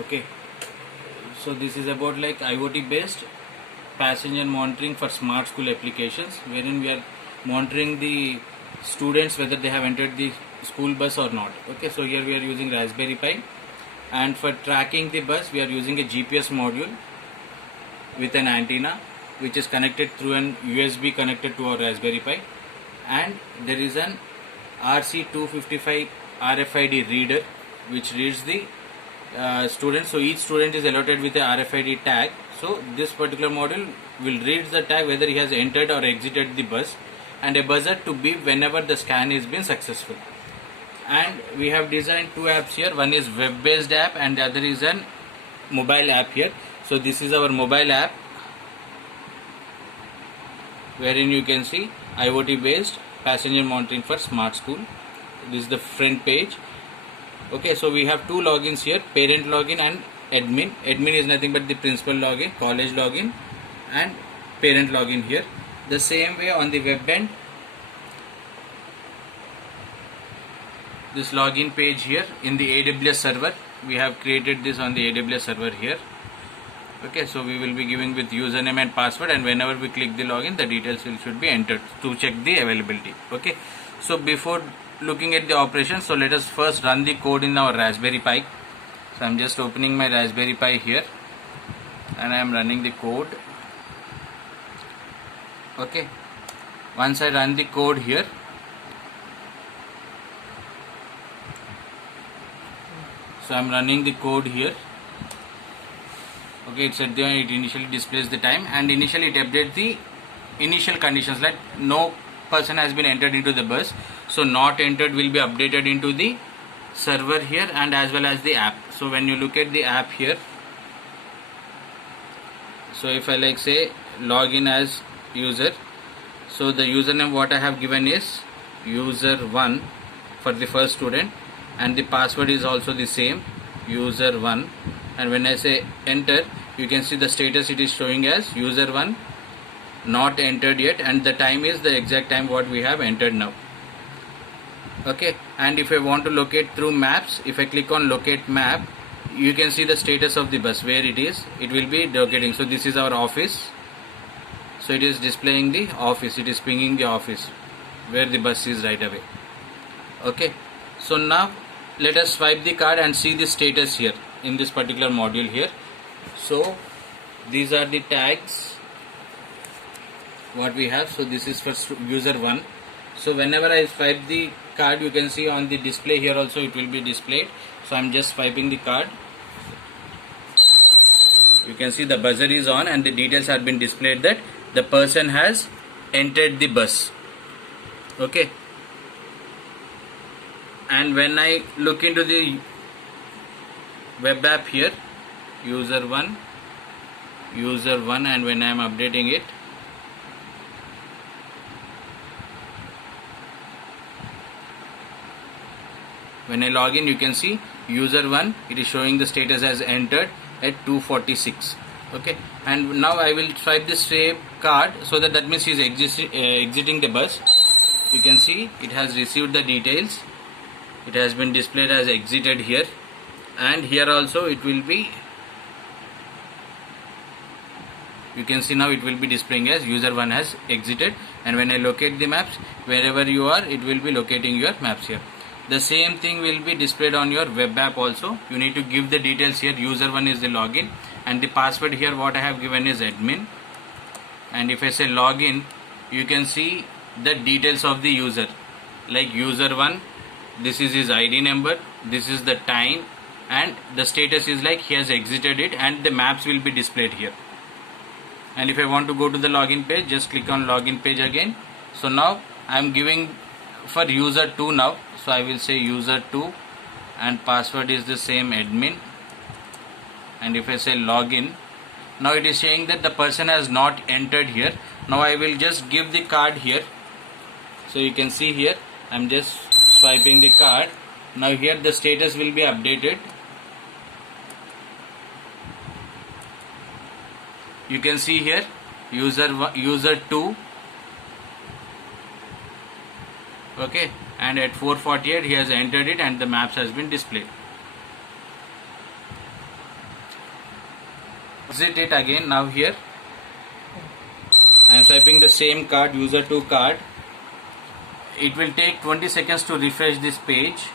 Okay, so this is about like IoT based passenger monitoring for smart school applications, wherein we are monitoring the students whether they have entered the school bus or not. Okay, so here we are using Raspberry Pi, and for tracking the bus we are using a GPS module with an antenna which is connected through an USB connected to our Raspberry Pi, and there is an RC255 RFID reader which reads the students. So each student is allotted with a RFID tag. So this particular module will read the tag whether he has entered or exited the bus, and a buzzer to beep whenever the scan is been successful. And we have designed two apps here. One is web based app and the other is an mobile app here. So this is our mobile app, wherein you can see IoT based passenger monitoring for smart school. This is the front page. Okay, so we have two logins here, parent login and admin. Admin is nothing but the principal login, college login, and parent login here. The same way on the web end, this login page here in the AWS server, we have created this on the AWS server here. Okay, so we will be giving with username and password, and whenever we click the login, the details should be entered to check the availability. Okay, so before looking at the operation, so let us first run the code in our Raspberry Pi. So I am just opening my Raspberry Pi here and I am running the code. Okay, once I run the code here, so I am running the code here. Okay, it initially displays the time, and initially it updates the initial conditions like no person has been entered into the bus. So not entered will be updated into the server here and as well as the app. So when you look at the app here, so if I like say login as user, so the username what I have given is user1 for the first student, and the password is also the same, user1. And when I say enter, you can see the status it is showing as user1 not entered yet, and the time is the exact time what we have entered now. Okay, and if I want to locate through maps, if I click on locate map, you can see the status of the bus where it is. It will be locating. So this is our office, so it is displaying the office, it is pinging the office where the bus is right away. Okay, so now let us swipe the card and see the status here in this particular module here. So these are the tags what we have. So this is for user 1. So whenever I swipe the card, you can see on the display here also it will be displayed. So I'm just swiping the card. You can see the buzzer is on and the details have been displayed that the person has entered the bus. Okay, and when I look into the web app here, user 1, and when I am updating it, when I log in, you can see user 1, it is showing the status as entered at 2:46. Okay, and now I will swipe the same card, so that means he is exiting the bus. You can see it has received the details. It has been displayed as exited here, and here also it will be, you can see now it will be displaying as user 1 has exited. And when I locate the maps, wherever you are, it will be locating your maps here. The same thing will be displayed on your web app also. You need to give the details here. User 1 is the login, and the password here what I have given is admin. And if I say login, you can see the details of the user, like user 1, this is his ID number, this is the time, and the status is like he has exited it, and the maps will be displayed here. And if I want to go to the login page, just click on login page again. So now I am giving for user 2 now. So I will say user 2 and password is the same, admin. And if I say login, now it is saying that the person has not entered here. Now I will just give the card here. So you can see here I am just swiping the card. Now here the status will be updated. You can see here user 2. Okay, and at 4:48 he has entered it and the maps has been displayed. Exit it again. Now here I am swiping the same card, user 2 card. It will take 20 seconds to refresh this page.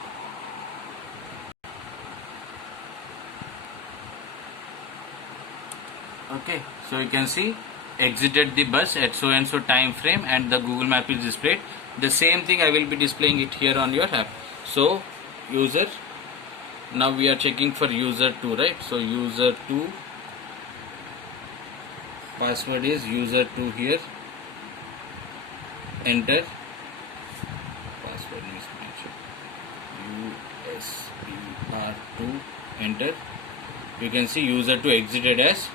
Okay, so you can see exited the bus at so and so time frame and the Google Map is displayed. The same thing I will be displaying it here on your app. So user, now we are checking for user 2, right? So user 2, password is user 2 here, enter, password is mentioned, USPR2, enter. You can see user 2 exited as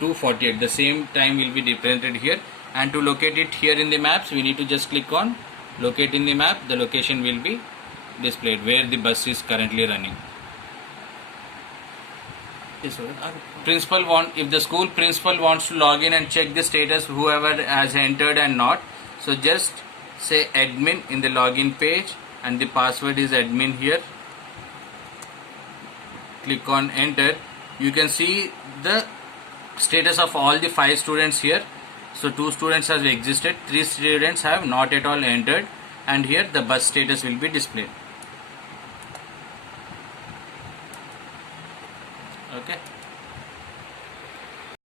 2:48. The same time will be represented here, and to locate it here in the maps we need to just click on locate in the map. The location will be displayed where the bus is currently running. If the school principal wants to log in and check the status whoever has entered and not, so just say admin in the login page and the password is admin here. Click on enter. You can see the status of all the 5 students here. So 2 students have existed, 3 students have not at all entered, and here the bus status will be displayed.